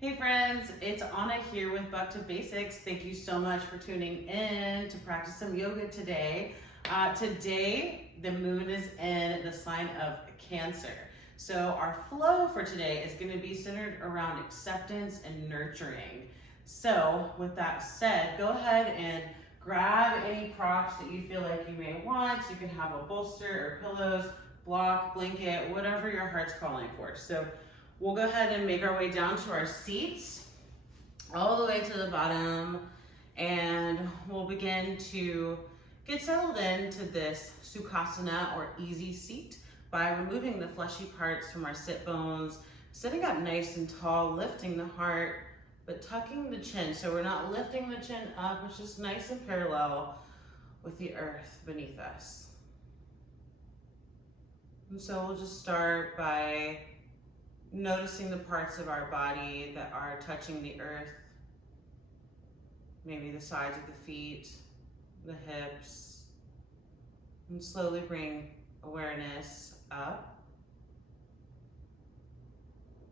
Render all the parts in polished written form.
Hey friends, it's Anna here with Buck to Basics. Thank you so much for tuning in to practice some yoga today. Today, the moon is in the sign of Cancer. So our flow for today is going to be centered around acceptance and nurturing. So with that said, go ahead and grab any props that you feel like you may want. You can have a bolster or pillows, block, blanket, whatever your heart's calling for. So we'll go ahead and make our way down to our seats, all the way to the bottom, and we'll begin to get settled into this Sukhasana or easy seat by removing the fleshy parts from our sit bones, sitting up nice and tall, lifting the heart, but tucking the chin. So we're not lifting the chin up, it's just nice and parallel with the earth beneath us. And so we'll just start by noticing the parts of our body that are touching the earth, maybe the sides of the feet, the hips, and slowly bring awareness up.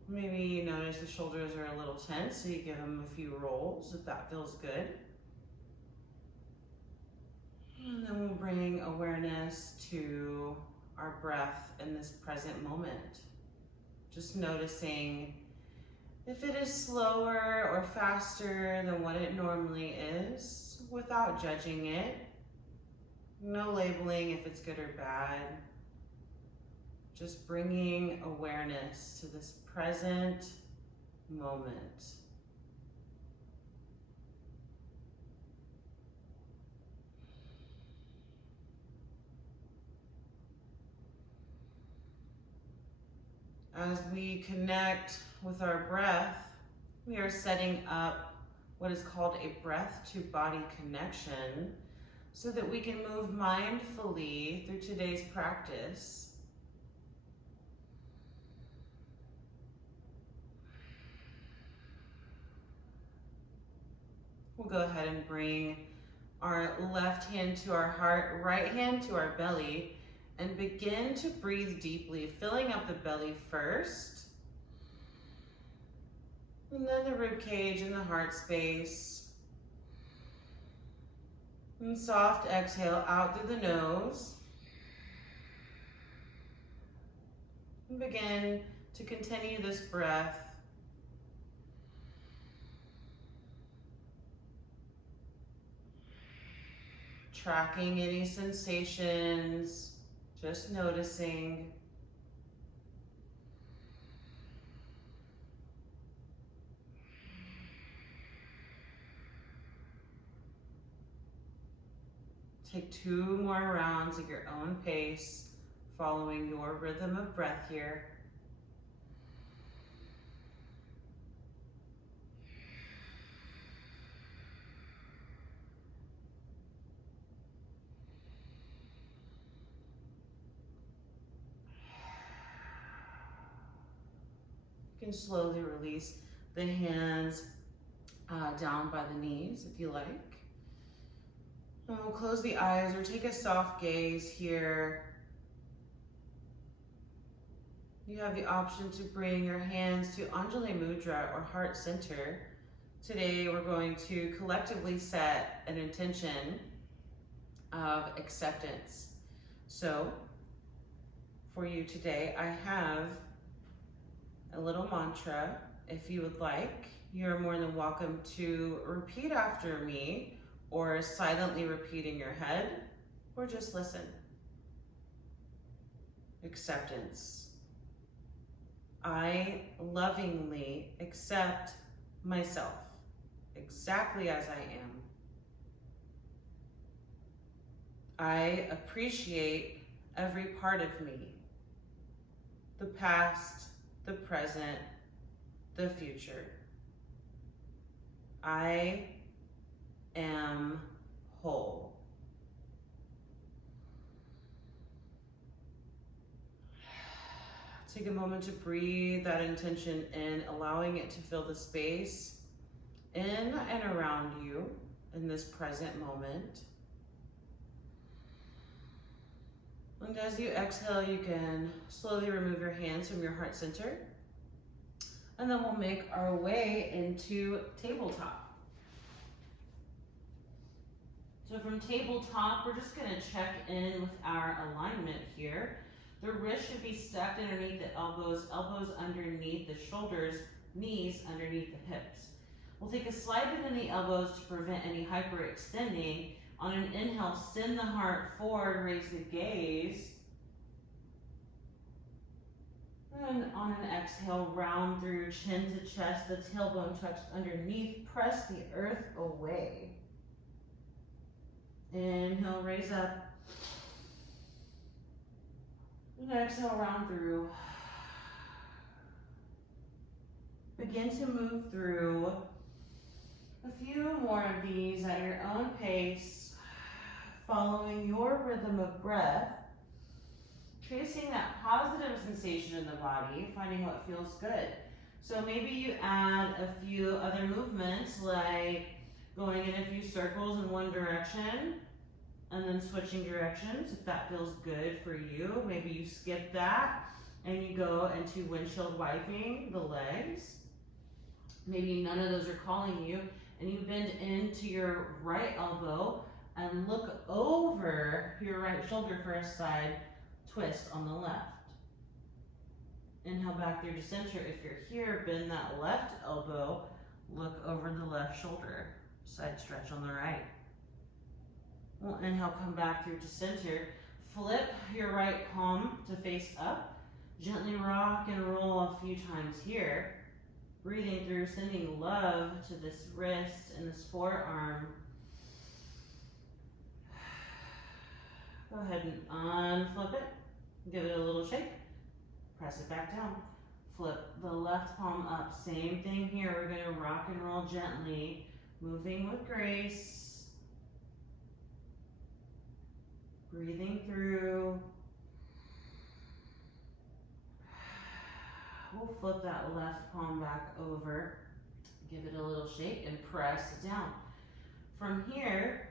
Maybe you notice the shoulders are a little tense, so you give them a few rolls if that feels good. And then we'll bring awareness to our breath in this present moment. Just noticing if it is slower or faster than what it normally is without judging it. No labeling if it's good or bad. Just bringing awareness to this present moment. As we connect with our breath, we are setting up what is called a breath to body connection so that we can move mindfully through today's practice. We'll go ahead and bring our left hand to our heart, right hand to our belly, and begin to breathe deeply, filling up the belly first, and then the rib cage and the heart space. And soft exhale out through the nose. And begin to continue this breath. Tracking any sensations, just noticing. Take 2 more rounds at your own pace, following your rhythm of breath here. You can slowly release the hands down by the knees if you like. And we'll close the eyes or take a soft gaze here. You have the option to bring your hands to Anjali Mudra or heart center. Today we're going to collectively set an intention of acceptance. So for you today, I have a little mantra. If you would like, you're more than welcome to repeat after me, or silently repeat in your head, or just listen. Acceptance. I lovingly accept myself exactly as I am. I appreciate every part of me, the past, the present, the future. I am whole. Take a moment to breathe that intention in, allowing it to fill the space in and around you in this present moment. And as you exhale, you can slowly remove your hands from your heart center. And then we'll make our way into tabletop. So from tabletop, we're just gonna check in with our alignment here. The wrist should be stacked underneath the elbows, elbows underneath the shoulders, knees underneath the hips. We'll take a slide bend in the elbows to prevent any hyperextending. On an inhale, send the heart forward, raise the gaze. And on an exhale, round through chin to chest, the tailbone tucks underneath, press the earth away. Inhale, raise up. And exhale, round through. Begin to move through a few more of these at your own pace, following your rhythm of breath, tracing that positive sensation in the body, finding what feels good. So maybe you add a few other movements, like going in a few circles in one direction and then switching directions if that feels good for you. Maybe you skip that and you go into windshield wiping the legs. Maybe none of those are calling you, and you bend into your right elbow and look over your right shoulder for a side twist on the left. Inhale back through to center. If you're here, bend that left elbow, look over the left shoulder, side stretch on the right. We'll inhale, come back through to center. Flip your right palm to face up. Gently rock and roll a few times here. Breathing through, sending love to this wrist and this forearm. Go ahead and unflip it. Give it a little shake. Press it back down. Flip the left palm up. Same thing here. We're going to rock and roll gently, moving with grace. Breathing through. We'll flip that left palm back over, give it a little shake, and press it down. From here,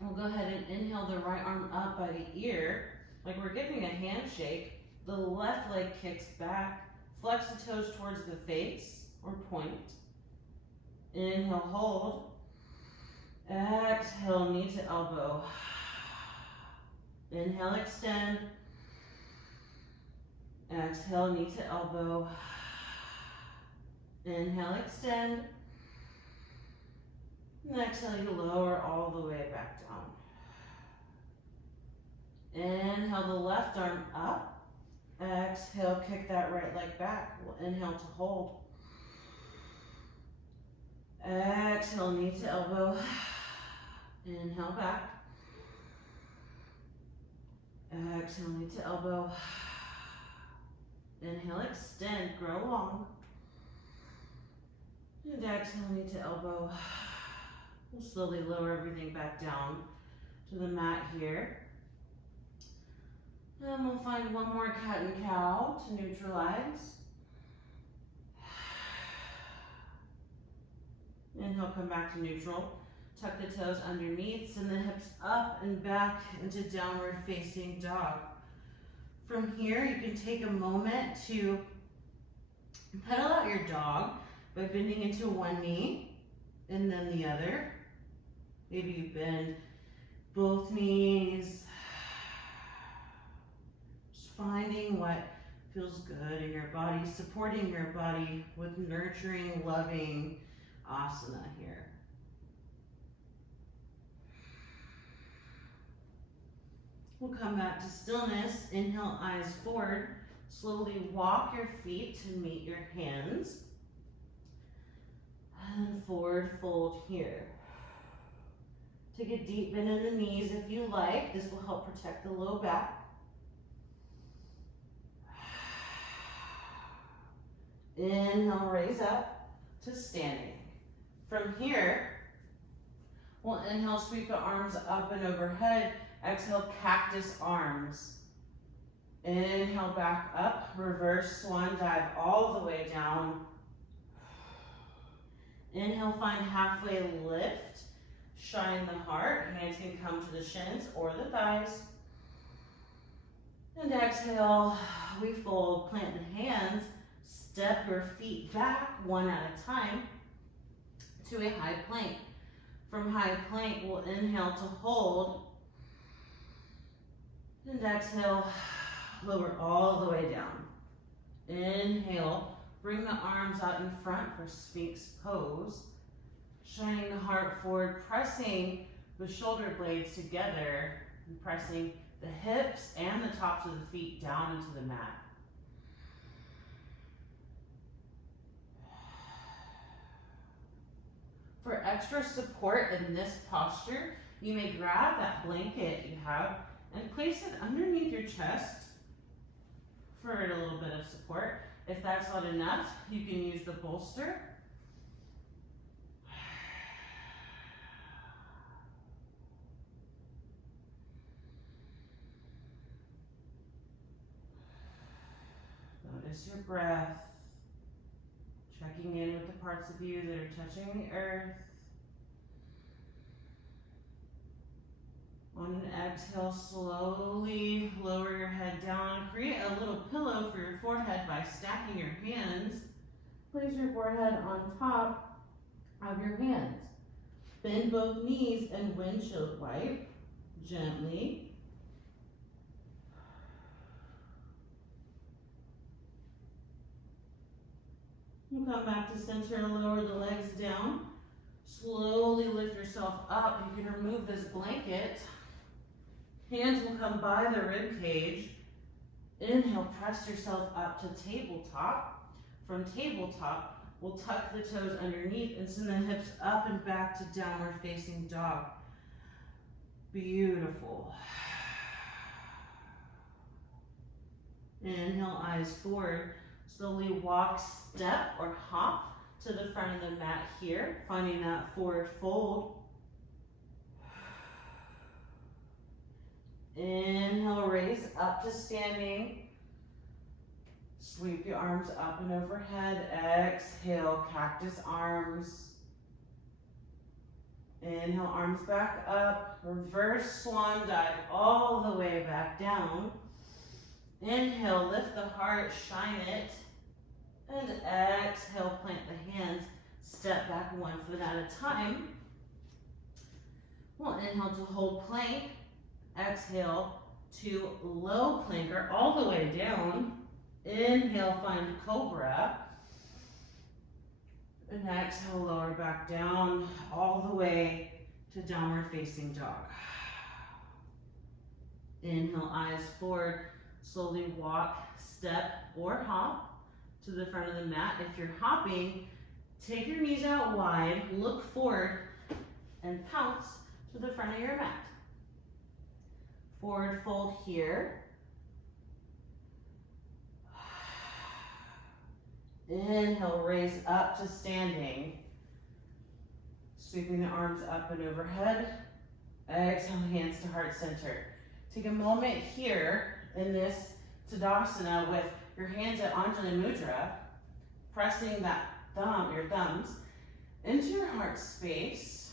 we'll go ahead and inhale the right arm up by the ear, like we're giving a handshake. The left leg kicks back, flex the toes towards the face or point. Inhale, hold. Exhale, knee to elbow. Inhale, extend. Exhale, knee to elbow. Inhale, extend. And exhale, you lower all the way back down. Inhale the left arm up. Exhale, kick that right leg back. We'll inhale to hold. Exhale, knee to elbow. Inhale back. Exhale, knee to elbow. Inhale, extend, grow long. And exhale, knee to elbow. We'll slowly lower everything back down to the mat here. And we'll find one more cat and cow to neutralize. Inhale, come back to neutral. Tuck the toes underneath, send the hips up and back into downward facing dog. From here, you can take a moment to pedal out your dog by bending into one knee and then the other. Maybe you bend both knees. Just finding what feels good in your body, supporting your body with nurturing, loving asana here. We'll come back to stillness. Inhale, eyes forward. Slowly walk your feet to meet your hands. And forward fold here. Take a deep bend in the knees if you like. This will help protect the low back. Inhale, raise up to standing. From here, we'll inhale, sweep the arms up and overhead. Exhale, cactus arms. Inhale, back up, reverse swan dive all the way down. Inhale, find halfway lift. Shine the heart. Hands can come to the shins or the thighs. And exhale, we fold, plant the hands, step your feet back one at a time to a high plank. From high plank, we'll inhale to hold, and exhale, lower all the way down. Inhale, bring the arms out in front for Sphinx pose, shining the heart forward, pressing the shoulder blades together, and pressing the hips and the tops of the feet down into the mat. For extra support in this posture, you may grab that blanket you have and place it underneath your chest for a little bit of support. If that's not enough, you can use the bolster. Notice your breath, checking in with the parts of you that are touching the earth. On an exhale, slowly lower your head down. Create a little pillow for your forehead by stacking your hands. Place your forehead on top of your hands. Bend both knees and windshield wipe gently. You come back to center and lower the legs down. Slowly lift yourself up. You can remove this blanket. Hands will come by the rib cage. Inhale, press yourself up to tabletop. From tabletop, we'll tuck the toes underneath and send the hips up and back to downward facing dog. Beautiful. Inhale, eyes forward. Slowly walk, step, or hop to the front of the mat here, finding that forward fold. Inhale, raise up to standing. Sweep your arms up and overhead. Exhale, cactus arms. Inhale, arms back up. Reverse swan dive all the way back down. Inhale, lift the heart, shine it. And exhale, plant the hands. Step back 1 foot at a time. We'll inhale to hold plank. Exhale to low planker all the way down. Inhale, find cobra. And exhale, lower back down all the way to downward facing dog. Inhale, eyes forward. Slowly walk, step, or hop to the front of the mat. If you're hopping, take your knees out wide, look forward, and pounce to the front of your mat. Forward fold here. Inhale, raise up to standing. Sweeping the arms up and overhead. Exhale, hands to heart center. Take a moment here in this Tadasana with your hands at Anjali Mudra, pressing your thumbs into your heart space,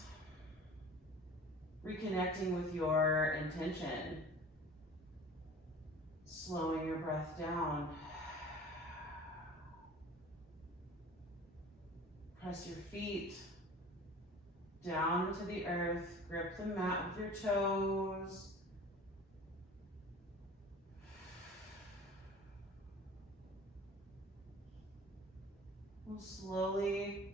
reconnecting with your intention, slowing your breath down. Press your feet down to the earth, grip the mat with your toes. We'll slowly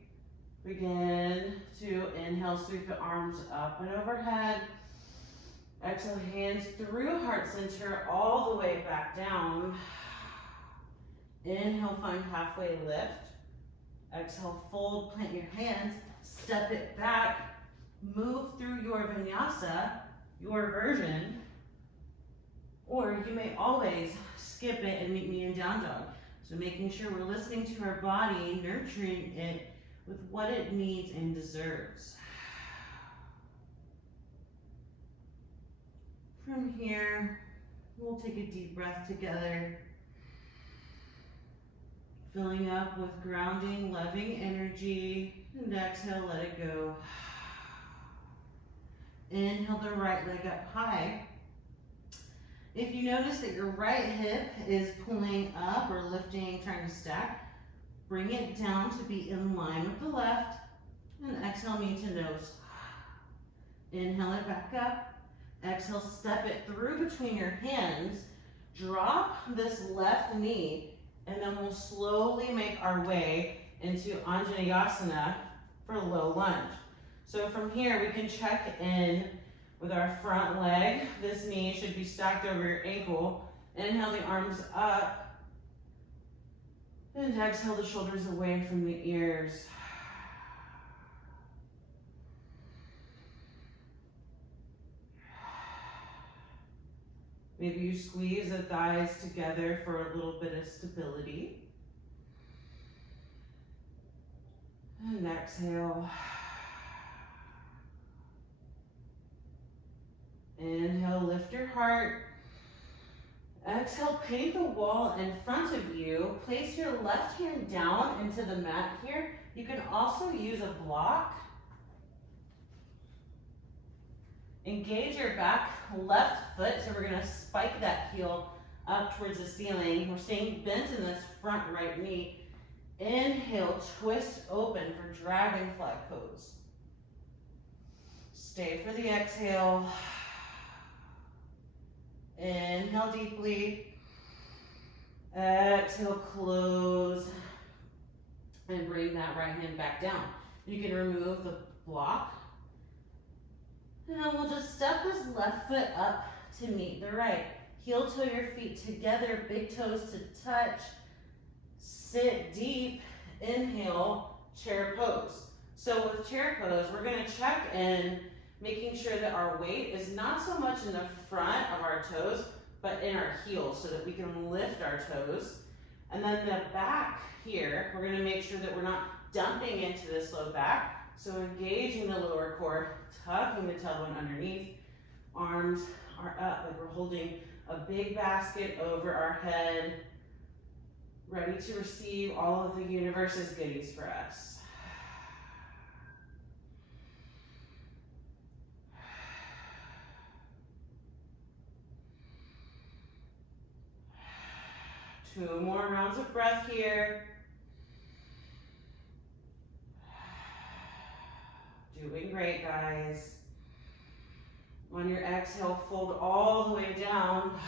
begin to inhale, sweep the arms up and overhead. Exhale, hands through heart center all the way back down. Inhale, find halfway lift. Exhale, fold, plant your hands, step it back, move through your vinyasa, your version, or you may always skip it and meet me in down dog. So making sure we're listening to our body, nurturing it with what it needs and deserves. From here, we'll take a deep breath together, filling up with grounding, loving energy, and exhale, let it go. Inhale the right leg up high. If you notice that your right hip is pulling up or lifting, trying to stack, Bring it down to be in line with the left, and exhale, knee to nose. Inhale it back up. Exhale, step it through between your hands. Drop this left knee, and then we'll slowly make our way into Anjaneyasana for a low lunge. So from here, we can check in with our front leg. This knee should be stacked over your ankle. Inhale the arms up, and exhale the shoulders away from the ears. Maybe you squeeze the thighs together for a little bit of stability. And exhale. Inhale, lift your heart. Exhale, paint the wall in front of you. Place your left hand down into the mat here. You can also use a block. Engage your back left foot, so we're gonna spike that heel up towards the ceiling. We're staying bent in this front right knee. Inhale, twist open for dragonfly pose. Stay for the exhale. Inhale deeply. Exhale, close. And bring that right hand back down. You can remove the block. And then we'll just step this left foot up to meet the right. Heel toe your feet together, big toes to touch. Sit deep, inhale, chair pose. So with chair pose, we're gonna check in, making sure that our weight is not so much in the front of our toes, but in our heels so that we can lift our toes. And then the back here, we're gonna make sure that we're not dumping into this low back. So engaging the lower core, tucking the tailbone underneath. Arms are up like we're holding a big basket over our head, ready to receive all of the universe's goodies for us. Two more rounds of breath here. Doing great, guys. On your exhale, fold all the way down.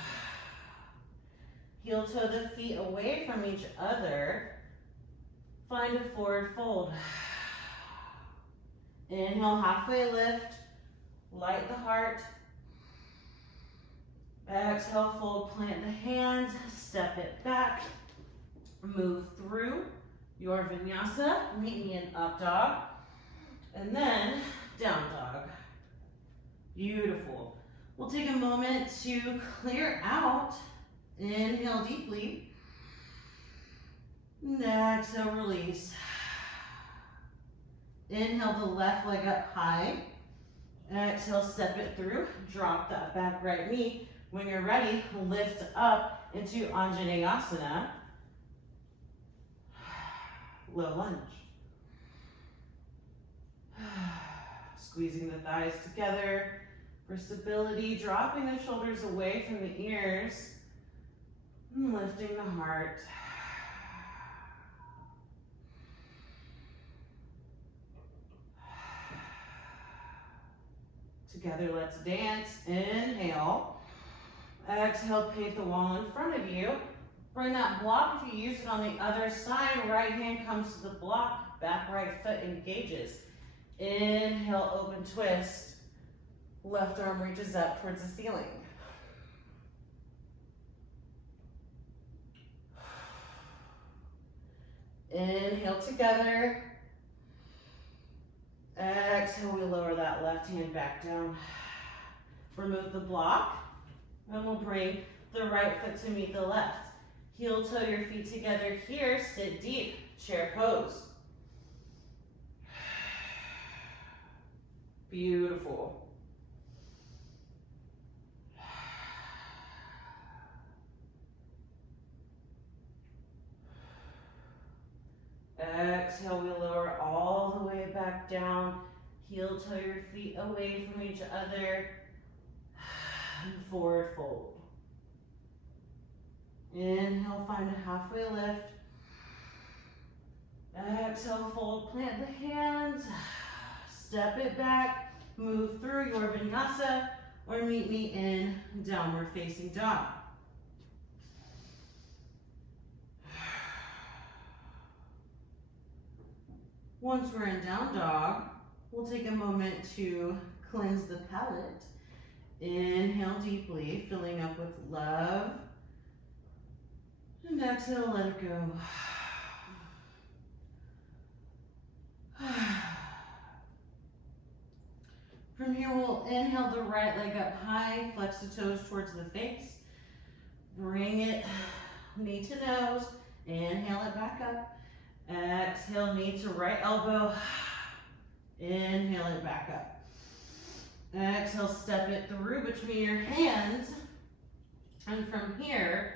Heel toe the feet away from each other. Find a forward fold. Inhale, halfway lift. Light the heart. Exhale, fold, plant the hands. Step it back. Move through your vinyasa. Meet me in up dog. And then down dog. Beautiful. We'll take a moment to clear out. Inhale deeply. Exhale, release. Inhale the left leg up high. Exhale, step it through. Drop that back right knee. When you're ready, lift up into Anjaneyasana. Low lunge. Squeezing the thighs together for stability, dropping the shoulders away from the ears, and lifting the heart. Together, let's dance. Inhale. Exhale, paint the wall in front of you. Bring that block, if you use it on the other side, right hand comes to the block, back right foot engages. Inhale, open twist. Left arm reaches up towards the ceiling. Inhale together. Exhale, we lower that left hand back down. Remove the block, and we'll bring the right foot to meet the left. Heel toe your feet together here, sit deep, chair pose. Beautiful. Exhale, we lower all the way back down. Heel toe your feet away from each other. And forward fold. Inhale, find a halfway lift. Exhale, fold, plant the hands, step it back, move through your vinyasa, or meet me in downward facing dog. Once we're in down dog, we'll take a moment to cleanse the palate. Inhale deeply, filling up with love. And exhale, let it go. From here, we'll inhale the right leg up high, flex the toes towards the face. Bring it knee to nose, inhale it back up. Exhale, knee to right elbow. Inhale it back up. Exhale, step it through between your hands. And from here,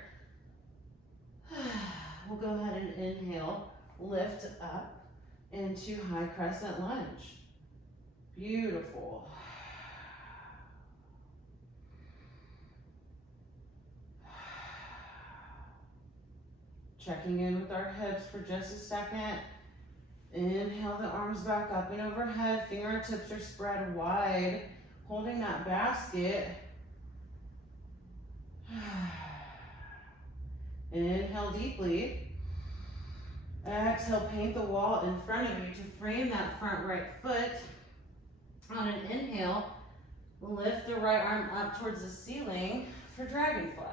we'll go ahead and inhale, lift up into high crescent lunge. Beautiful. Checking in with our hips for just a second. Inhale the arms back up and overhead. Fingertips are spread wide, holding that basket. Inhale deeply. Exhale, paint the wall in front of you to frame that front right foot. On an inhale, lift the right arm up towards the ceiling for dragonfly.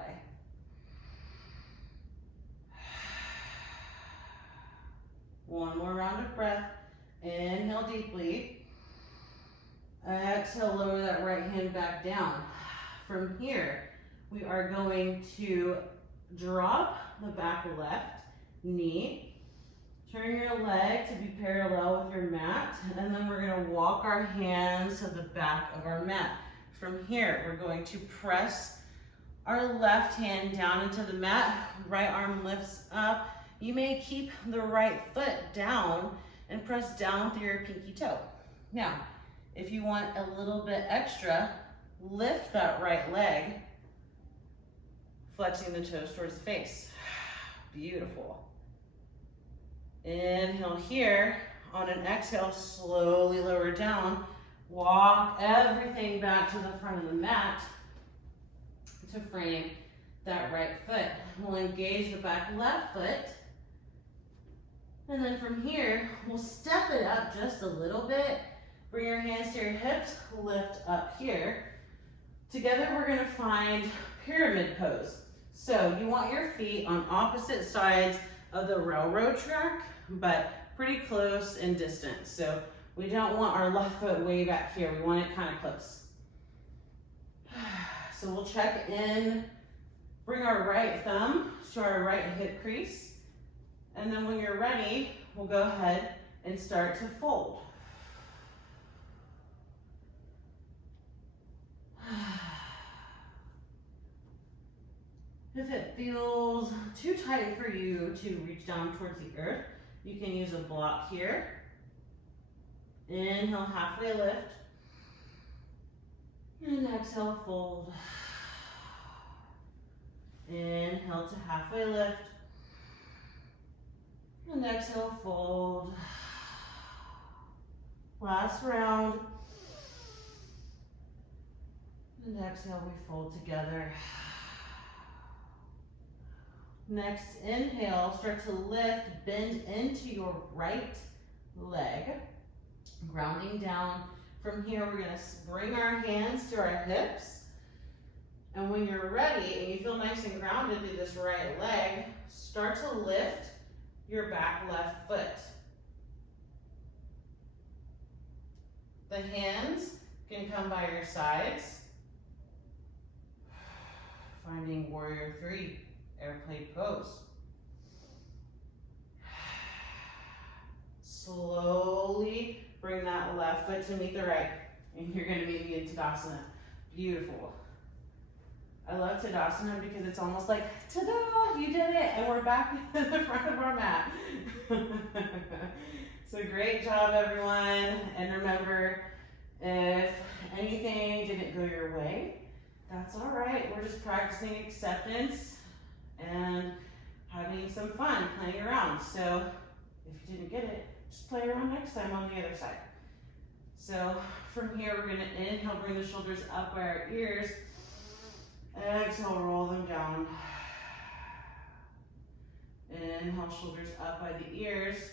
One more round of breath. Inhale deeply. Exhale, lower that right hand back down. From here, we are going to drop the back left knee. Turn your leg to be parallel with your mat, and then we're gonna walk our hands to the back of our mat. From here, we're going to press our left hand down into the mat, right arm lifts up. You may keep the right foot down and press down through your pinky toe. Now, if you want a little bit extra, lift that right leg, flexing the toes towards the face. Beautiful. Inhale here. On an exhale, slowly lower down. Walk everything back to the front of the mat to frame that right foot. We'll engage the back left foot. And then from here, we'll step it up just a little bit. Bring your hands to your hips, lift up here. Together, we're gonna find pyramid pose. So you want your feet on opposite sides of the railroad track, but pretty close in distance. So we don't want our left foot way back here. We want it kind of close. So we'll check in, bring our right thumb to our right hip crease. And then when you're ready, we'll go ahead and start to fold. If it feels too tight for you to reach down towards the earth, you can use a block here. Inhale, halfway lift. And exhale, fold. Inhale to halfway lift. And exhale, fold. Last round. And exhale, we fold together. Next inhale, start to lift, bend into your right leg, grounding down. From here, we're gonna bring our hands to our hips. And when you're ready and you feel nice and grounded through this right leg, start to lift your back left foot. The hands can come by your sides. Finding warrior three, airplane pose. Slowly bring that left foot to meet the right. And you're gonna meet me in Tadasana. Beautiful. I love Tadasana because it's almost like, ta-da, you did it, and we're back in the front of our mat. So great job, everyone. And remember, if anything didn't go your way, that's all right. We're just practicing acceptance and having some fun, playing around. So If you didn't get it, just play around next time on the other side. So from here, we're gonna inhale, bring the shoulders up by our ears. Exhale, roll them down. Inhale, shoulders up by the ears.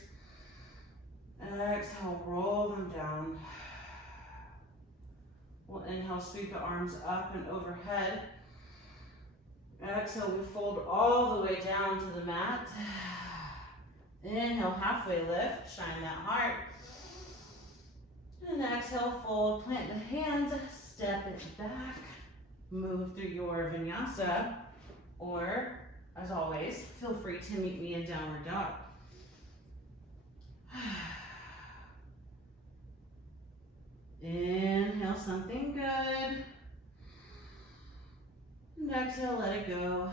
Exhale, roll them down. We'll inhale, sweep the arms up and overhead. Exhale, we fold all the way down to the mat. Inhale, halfway lift, shine that heart. And exhale, fold, plant the hands, step it back. Move through your vinyasa, or as always, feel free to meet me in downward dog. Inhale, something good. And exhale, let it go.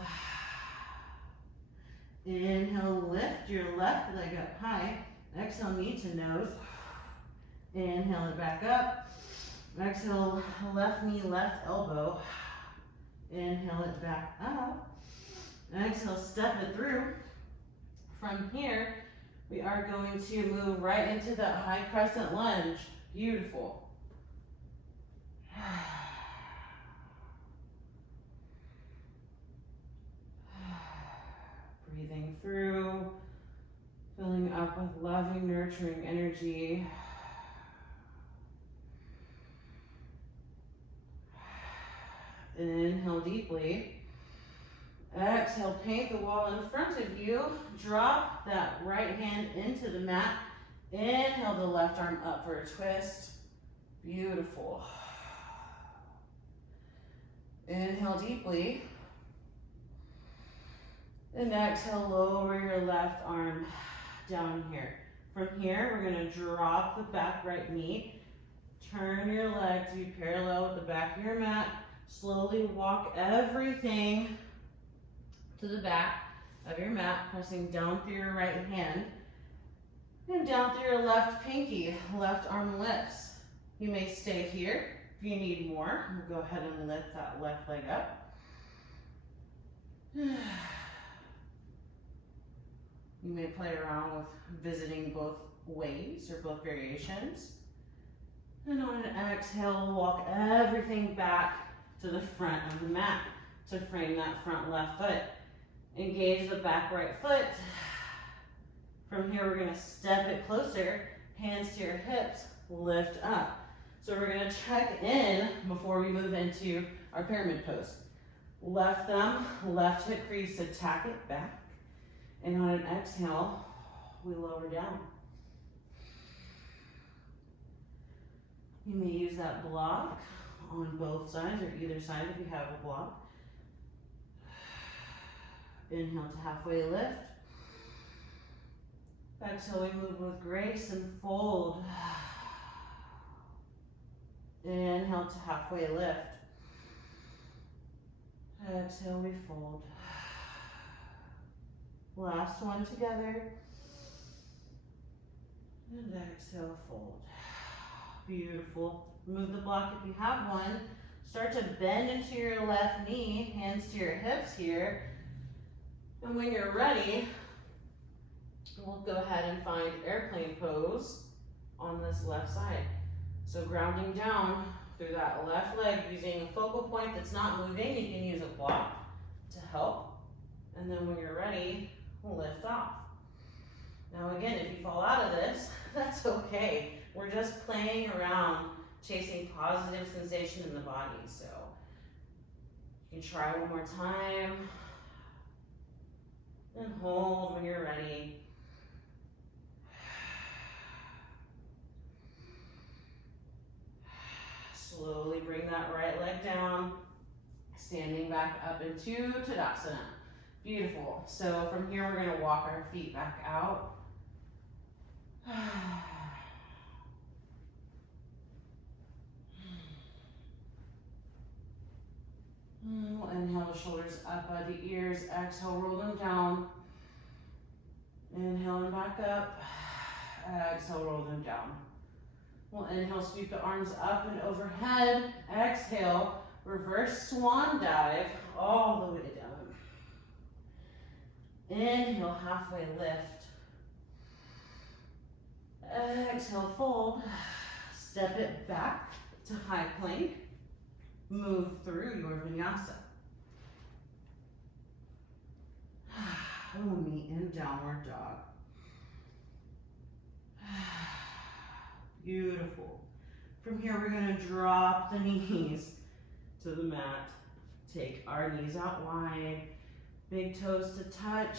Inhale, lift your left leg up high. Exhale, knee to nose. Inhale it back up. Exhale, left knee, left elbow. Inhale it back up. Exhale, step it through. From here, we are going to move right into that high crescent lunge. Beautiful. Breathing through, filling up with loving, nurturing energy. Inhale deeply. Exhale, paint the wall in front of you. Drop that right hand into the mat. Inhale the left arm up for a twist. Beautiful. Inhale deeply. And exhale, lower your left arm down here. From here, we're gonna drop the back right knee. Turn your leg to be parallel with the back of your mat. Slowly walk everything to the back of your mat, pressing down through your right hand and down through your left pinky. Left arm lifts. You may stay here. If you need more, we'll go ahead and lift that left leg up. You may play around with visiting both ways or both variations. And on an exhale, walk everything back to the front of the mat to frame that front left foot. Engage the back right foot. From here, we're gonna step it closer, hands to your hips, lift up. So we're gonna check in before we move into our pyramid pose. Left thumb, left hip crease, attack it back. And on an exhale, we lower down. You may use that block on both sides or either side if you have a block. Inhale to halfway lift. Exhale, we move with grace and fold. Inhale to halfway lift. Exhale, we fold. Last one together. And exhale, fold. Beautiful. Move the block if you have one. Start to bend into your left knee, hands to your hips here. And when you're ready, we'll go ahead and find airplane pose on this left side. So grounding down through that left leg, using a focal point that's not moving. You can use a block to help. And then when you're ready, lift off. Now again, if you fall out of this, that's okay. We're just playing around, chasing positive sensation in the body. So you can try one more time. And hold when you're ready. Slowly bring that right leg down, standing back up into Tadasana. Beautiful. So from here, we're gonna walk our feet back out. We'll inhale the shoulders up by the ears. Exhale, roll them down. Inhale and back up. Exhale, roll them down. We'll inhale, sweep the arms up and overhead. Exhale, reverse swan dive all the way down. Inhale, halfway lift. Exhale, fold. Step it back to high plank. Move through your vinyasa. Umi in downward dog. Beautiful. From here, we're gonna drop the knees to the mat. Take our knees out wide. Big toes to touch.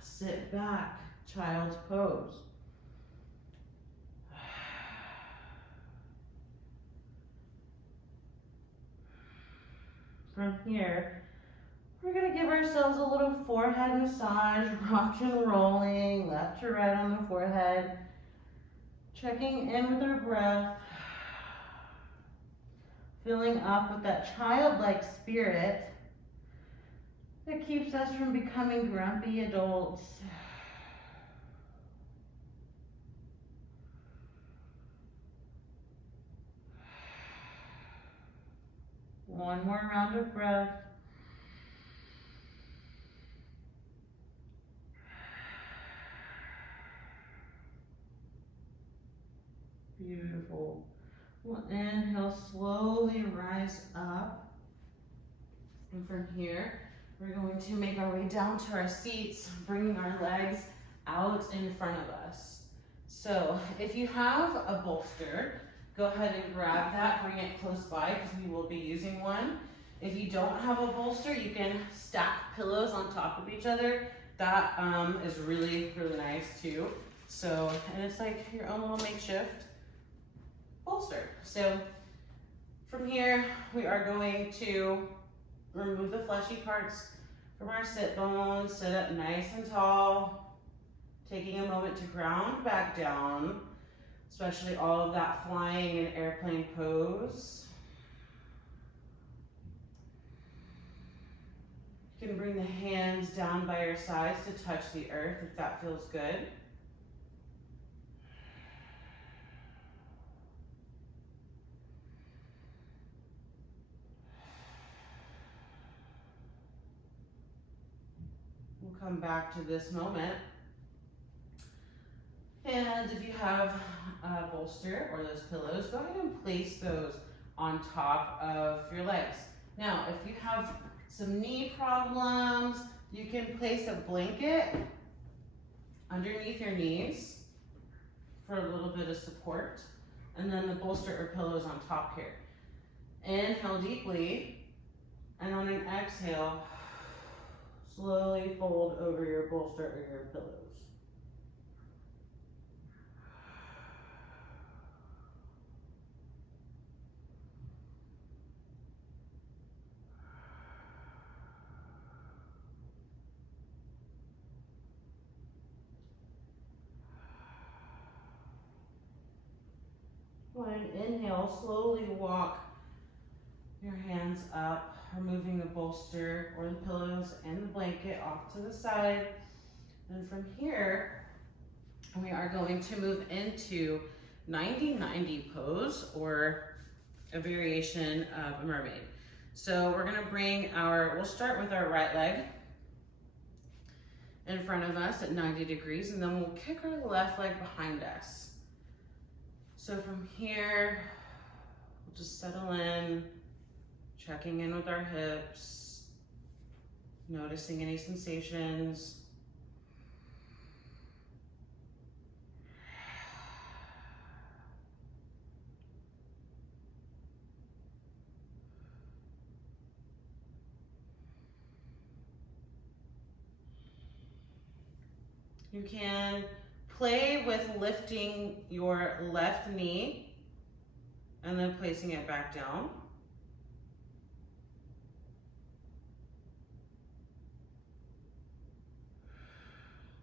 Sit back, child's pose. From here, we're gonna give ourselves a little forehead massage, rock and rolling, left to right on the forehead. Checking in with our breath. Filling up with that childlike spirit that keeps us from becoming grumpy adults. One more round of breath. Beautiful. We'll inhale, slowly rise up. And from here, we're going to make our way down to our seats, bringing our legs out in front of us. So if you have a bolster, go ahead and grab that, bring it close by because we will be using one. If you don't have a bolster, you can stack pillows on top of each other. That is really, really nice too. So, and it's like your own little makeshift bolster. So from here, we are going to remove the fleshy parts from our sit bones, sit up nice and tall, taking a moment to ground back down, especially all of that flying and airplane pose. You can bring the hands down by your sides to touch the earth if that feels good. We'll come back to this moment. And if you have a bolster or those pillows, go ahead and place those on top of your legs. Now, if you have some knee problems, you can place a blanket underneath your knees for a little bit of support, and then the bolster or pillows on top here. Inhale deeply, and on an exhale, slowly fold over your bolster or your pillows. On an inhale, slowly walk your hands up, removing the bolster or the pillows and the blanket off to the side. And from here, we are going to move into 90-90 pose, or a variation of a mermaid. So we're gonna bring we'll start with our right leg in front of us at 90 degrees, and then we'll kick our left leg behind us. So from here, we'll just settle in, checking in with our hips, noticing any sensations. You can play with lifting your left knee and then placing it back down.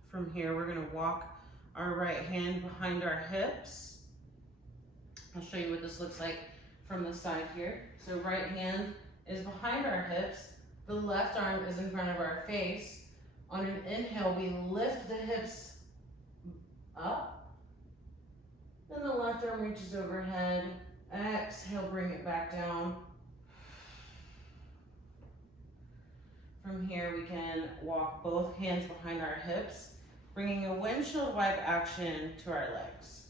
From here, we're gonna walk our right hand behind our hips. I'll show you what this looks like from the side here. So right hand is behind our hips. The left arm is in front of our face. On an inhale, we lift the hips up. Then the left arm reaches overhead. Exhale, bring it back down. From here, we can walk both hands behind our hips, bringing a windshield wipe action to our legs.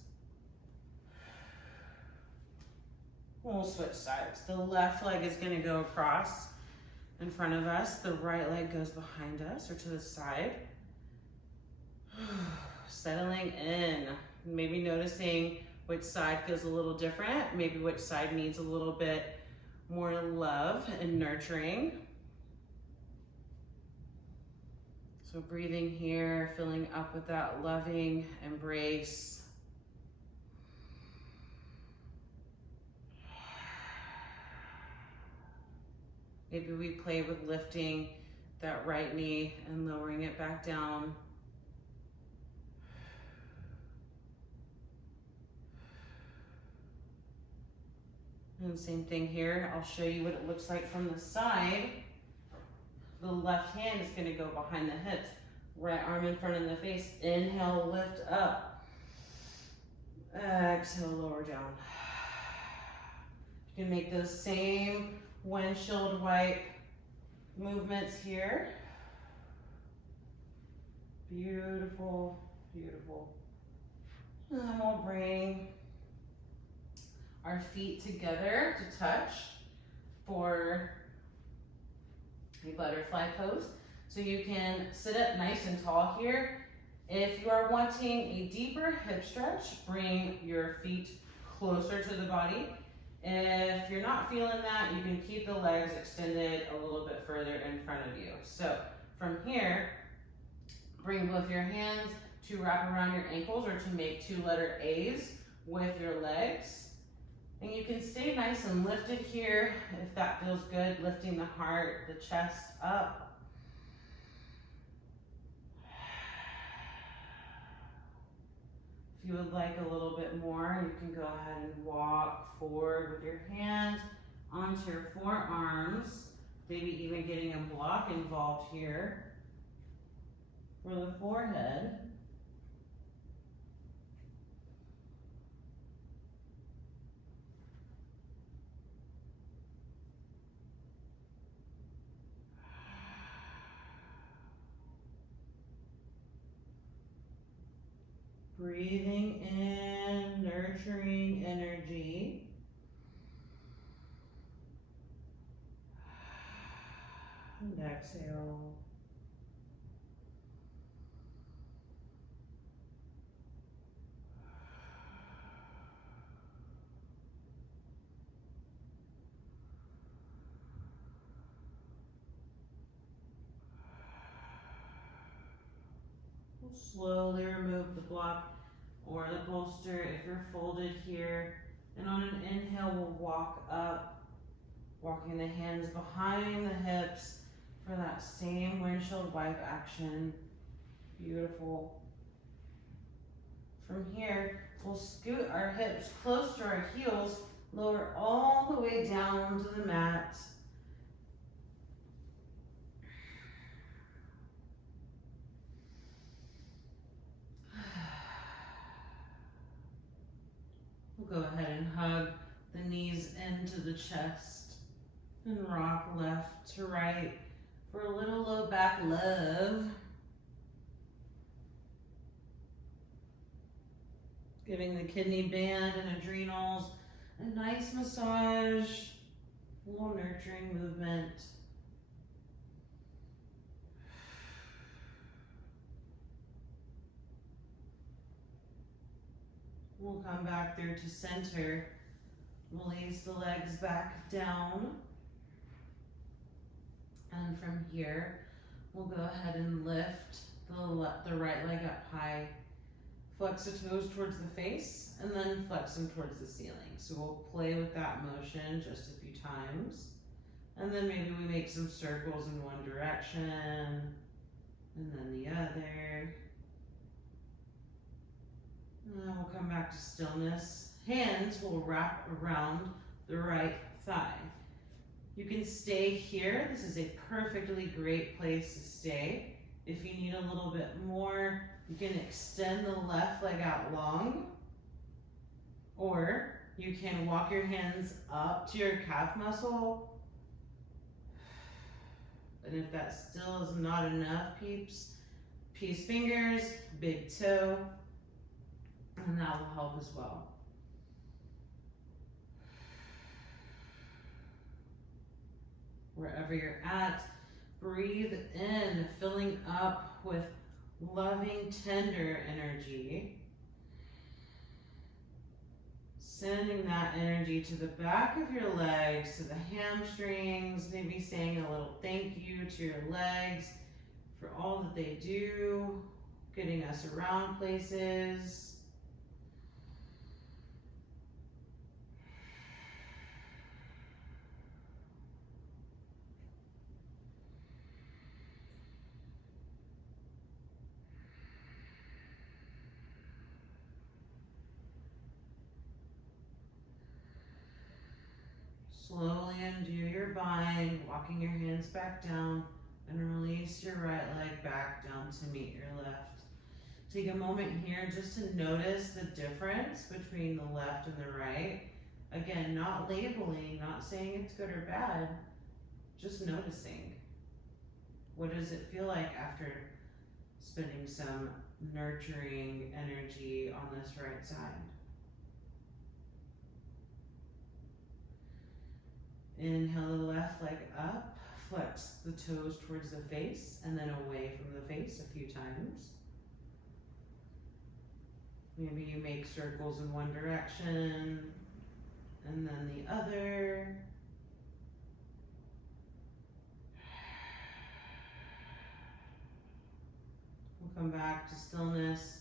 We'll switch sides. The left leg is gonna go across in front of us. The right leg goes behind us or to the side. Settling in, maybe noticing which side feels a little different, maybe which side needs a little bit more love and nurturing. So breathing here, filling up with that loving embrace. Maybe we play with lifting that right knee and lowering it back down. And same thing here. I'll show you what it looks like from the side. The left hand is going to go behind the hips. Right arm in front of the face. Inhale, lift up. Exhale, lower down. You can make those same windshield wipe movements here. Beautiful, beautiful. And then we'll bring our feet together to touch for a butterfly pose. So you can sit up nice and tall here. If you are wanting a deeper hip stretch, bring your feet closer to the body. If you're not feeling that, you can keep the legs extended a little bit further in front of you. So from here, bring both your hands to wrap around your ankles or to make two letter A's with your legs. And you can stay nice and lifted here if that feels good, lifting the heart, the chest up. If you would like a little bit more, you can go ahead and walk forward with your hands onto your forearms, maybe even getting a block involved here for the forehead. Breathing in, nurturing energy. And exhale. We'll slowly remove the block or the bolster if you're folded here. And on an inhale, we'll walk up, walking the hands behind the hips for that same windshield wipe action. Beautiful. From here, we'll scoot our hips close to our heels, lower all the way down to the mat. We'll go ahead and hug the knees into the chest and rock left to right for a little low back love. Giving the kidney band and adrenals a nice massage, a little nurturing movement. We'll come back through to center. Release the legs back down. And from here, we'll go ahead and lift the right leg up high. Flex the toes towards the face and then flex them towards the ceiling. So we'll play with that motion just a few times. And then maybe we make some circles in one direction and then the other. And then we'll come back to stillness. Hands will wrap around the right thigh. You can stay here. This is a perfectly great place to stay. If you need a little bit more, you can extend the left leg out long, or you can walk your hands up to your calf muscle. And if that still is not enough, peeps, peace fingers, big toe, and that will help as well. Wherever you're at, breathe in, filling up with loving, tender energy. Sending that energy to the back of your legs, to the hamstrings, maybe saying a little thank you to your legs for all that they do, getting us around places. Slowly undo your bind, walking your hands back down, and release your right leg back down to meet your left. Take a moment here just to notice the difference between the left and the right. Again, not labeling, not saying it's good or bad, just noticing. What does it feel like after spending some nurturing energy on this right side? Inhale the left leg up, flex the toes towards the face and then away from the face a few times. Maybe you make circles in one direction and then the other. We'll come back to stillness.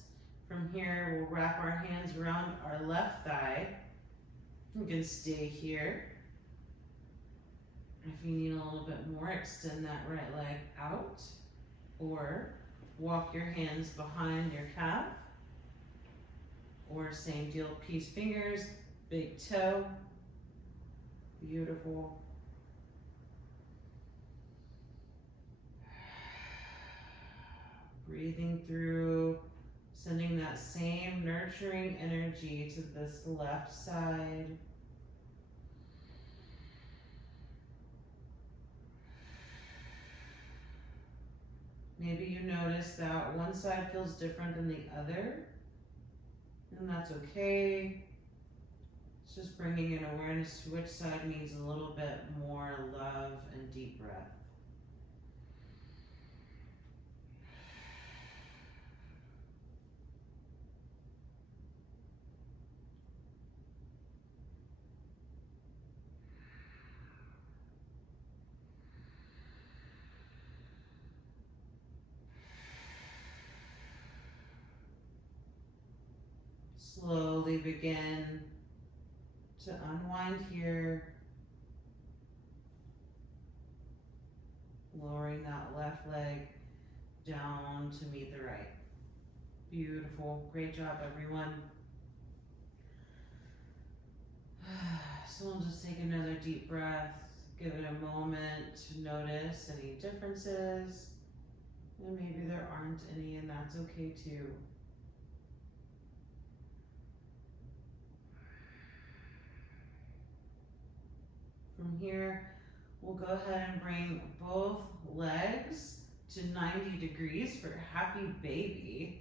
From here, we'll wrap our hands around our left thigh. You can stay here. If you need a little bit more, extend that right leg out, or walk your hands behind your calf, or same deal, peace fingers, big toe. Beautiful. Breathing through, sending that same nurturing energy to this left side. Maybe you notice that one side feels different than the other, and that's okay. It's just bringing in awareness to which side needs a little bit more love and deep breath. Slowly begin to unwind here, lowering that left leg down to meet the right. Beautiful, great job everyone. So we'll just take another deep breath, give it a moment to notice any differences, and maybe there aren't any, and that's okay too. From here, we'll go ahead and bring both legs to 90 degrees for happy baby.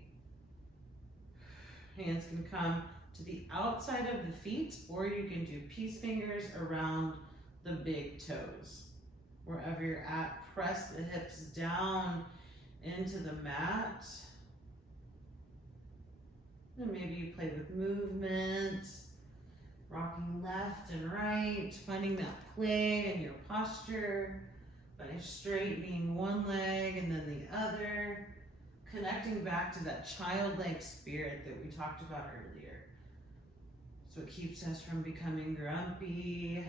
Hands can come to the outside of the feet, or you can do peace fingers around the big toes. Wherever you're at, press the hips down into the mat. And maybe you play with movement. Rocking left and right, finding that play in your posture by straightening one leg and then the other, connecting back to that childlike spirit that we talked about earlier. So it keeps us from becoming grumpy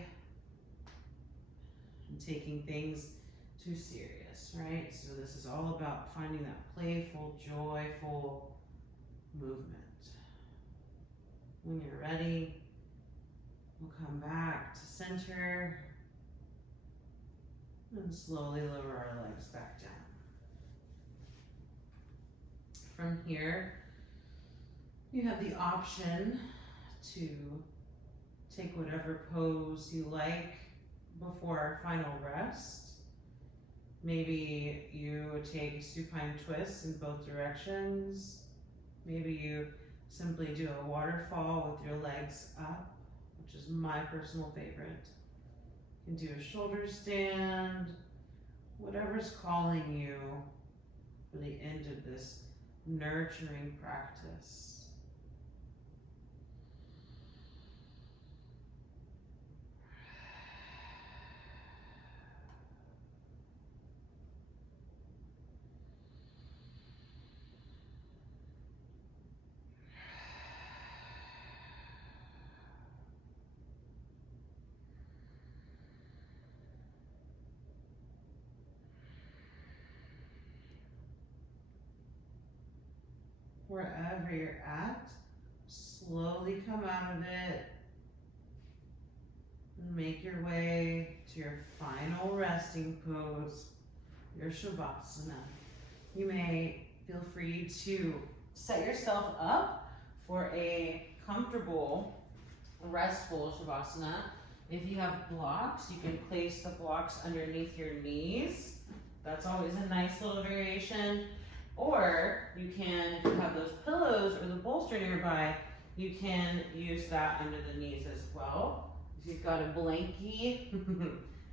and taking things too serious, right? So this is all about finding that playful, joyful movement. When you're ready, we'll come back to center and slowly lower our legs back down. From here, you have the option to take whatever pose you like before our final rest. Maybe you take supine twists in both directions. Maybe you simply do a waterfall with your legs up, which is my personal favorite. You can do a shoulder stand, whatever's calling you for the end of this nurturing practice. Wherever you're at, slowly come out of it and make your way to your final resting pose, your Shavasana. You may feel free to set yourself up for a comfortable, restful Shavasana. If you have blocks, you can place the blocks underneath your knees. That's always a nice little variation. Or you can, if you have those pillows or the bolster nearby, you can use that under the knees as well. If you've got a blankie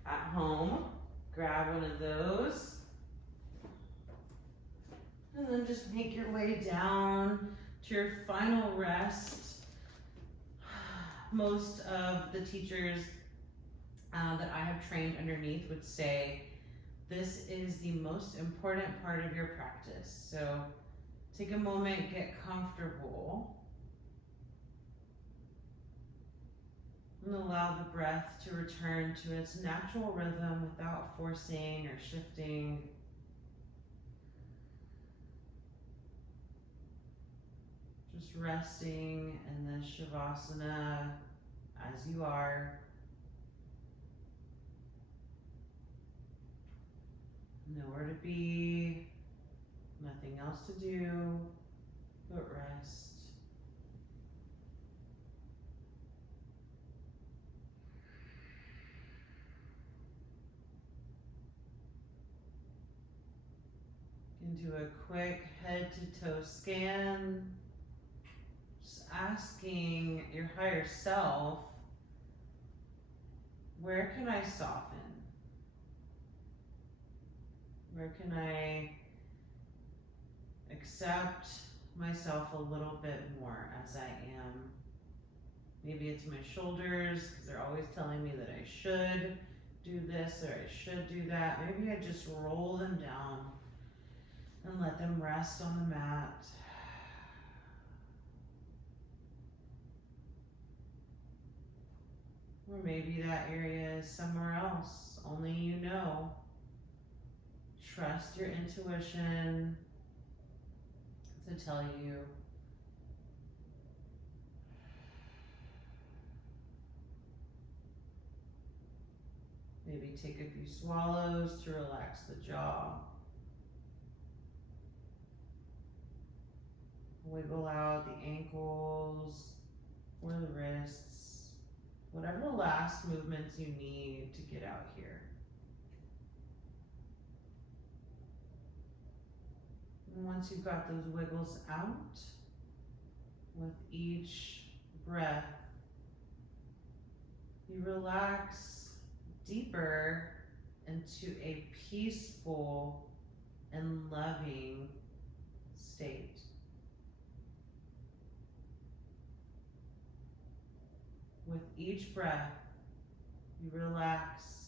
at home, grab one of those. And then just make your way down to your final rest. Most of the teachers that I have trained underneath would say this is the most important part of your practice. So take a moment, get comfortable, and allow the breath to return to its natural rhythm without forcing or shifting. Just resting in this Shavasana as you are. Nowhere to be, nothing else to do but rest. You can do a quick head to toe scan, just asking your higher self, where can I soften? Where can I accept myself a little bit more as I am? Maybe it's my shoulders, because they're always telling me that I should do this or I should do that. Maybe I just roll them down and let them rest on the mat. Or maybe that area is somewhere else, only you know. Trust your intuition to tell you. Maybe take a few swallows to relax the jaw. Wiggle out the ankles or the wrists, whatever the last movements you need to get out here. And once you've got those wiggles out, with each breath, you relax deeper into a peaceful and loving state. With each breath, you relax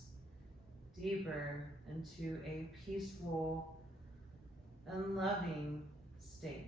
deeper into a peaceful and loving state.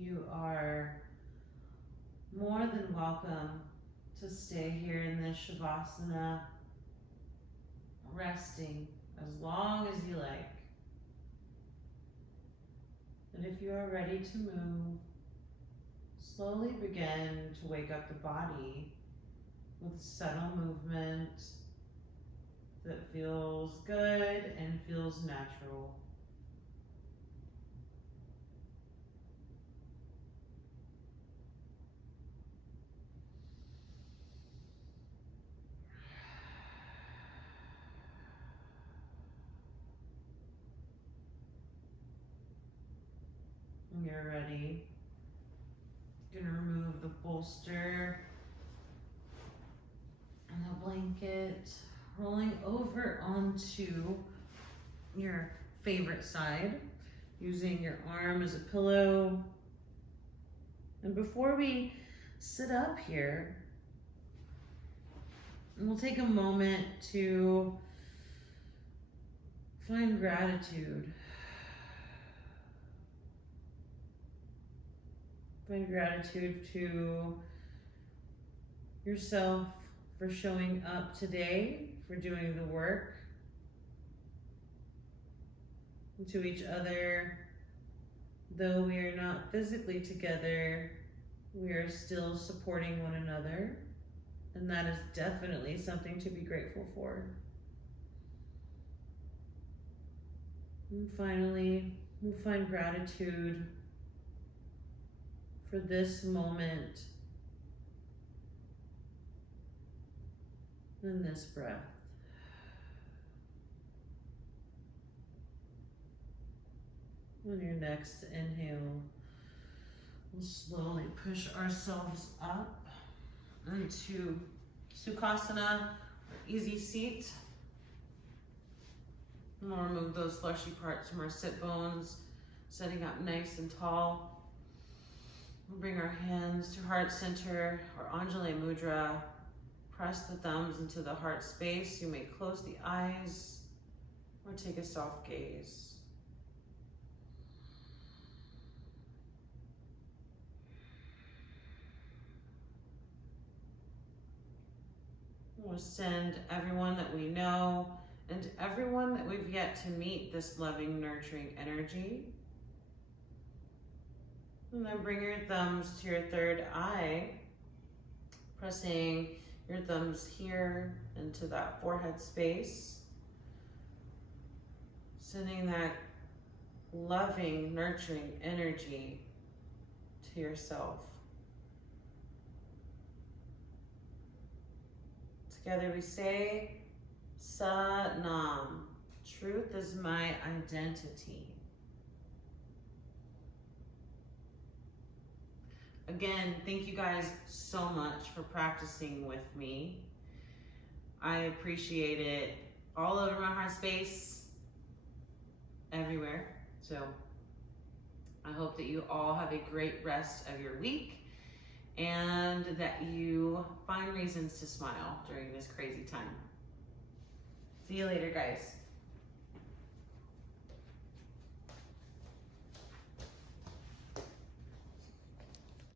you are more than welcome to stay here in this Shavasana, resting as long as you like. And if you are ready to move, slowly begin to wake up the body with subtle movement that feels good and feels natural. When you're ready, you're gonna remove the bolster and the blanket, rolling over onto your favorite side, using your arm as a pillow. And before we sit up here, we'll take a moment to find gratitude. Find gratitude to yourself for showing up today, for doing the work, and to each other. Though we are not physically together, we are still supporting one another, and that is definitely something to be grateful for. And finally, we'll find gratitude for this moment and this breath. On your next inhale, we'll slowly push ourselves up into Sukhasana, or easy seat. And we'll remove those fleshy parts from our sit bones, sitting up nice and tall. We'll bring our hands to heart center or Anjali Mudra. Press the thumbs into the heart space. You may close the eyes or take a soft gaze. We'll send everyone that we know and everyone that we've yet to meet this loving, nurturing energy. And then bring your thumbs to your third eye, pressing your thumbs here into that forehead space, sending that loving, nurturing energy to yourself. Together we say, Sa-Nam, truth is my identity. Again, thank you guys so much for practicing with me. I appreciate it all over my heart space, everywhere. So I hope that you all have a great rest of your week and that you find reasons to smile during this crazy time. See you later, guys.